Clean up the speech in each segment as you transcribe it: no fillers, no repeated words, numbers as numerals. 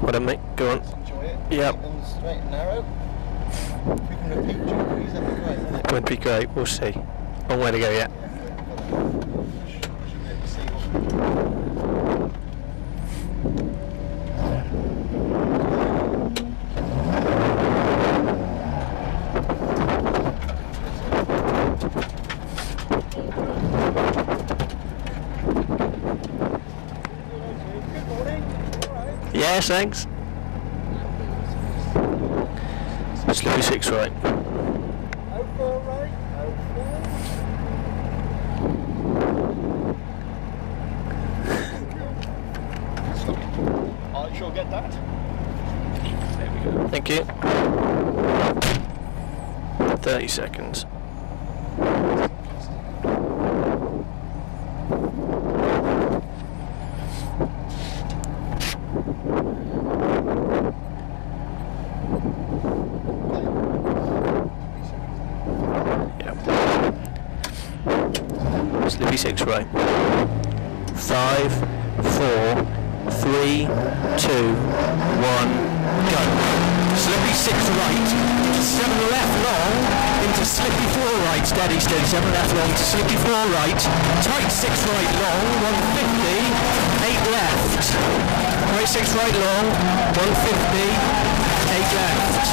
What a mate, go on. Enjoy it. Yep. On the straight and narrow. We can repeat degrees, that'd be great, wouldn't it? Would be great, we'll see. Long way to go yet. Yes, thanks. Slippy 6 right. Over right, I shall get that. There we go. Thank you. 30 seconds. Slippy 6 right. 5, 4, 3, 2, 1, go. Slippy 6 right, 7 left long, into slippy 4 right, steady, 7 left long, to slippy 4 right, tight 6 right long, 150, 8 left, right 6 right long, 150, 8 left,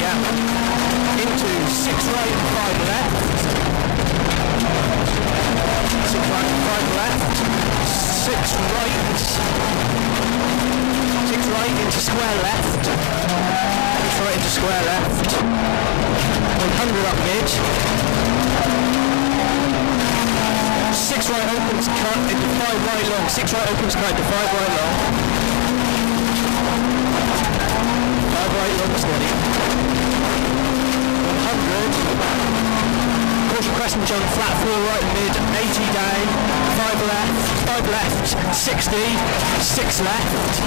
yeah, into 6 right and 5 left, 6 right and 5 left, 6 right, 6 right into square left, 6 right into square left, 100 up mid, 6 right opens cut into 5 right long, 6 right opens cut into 5 right long, 5 right long steady, 100, caution crescent jump flat 4 right mid, 80 down, 5 left, 60, 6 left,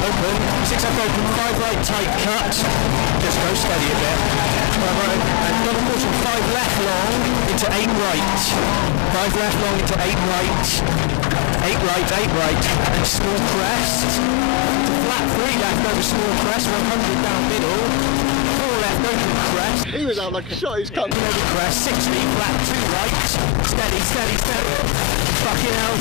open, 6 up open, 5 right tight cut, just go steady a bit, 5 right, and double caution 5 left long into 8 right, 5 left long into 8 right, 8 right, and small crest, flat 3 left over small crest, 100 down middle, 4 left open crest, He was out like a shot, he's coming. over crest, 60, flat 2 right, steady, fucking hell.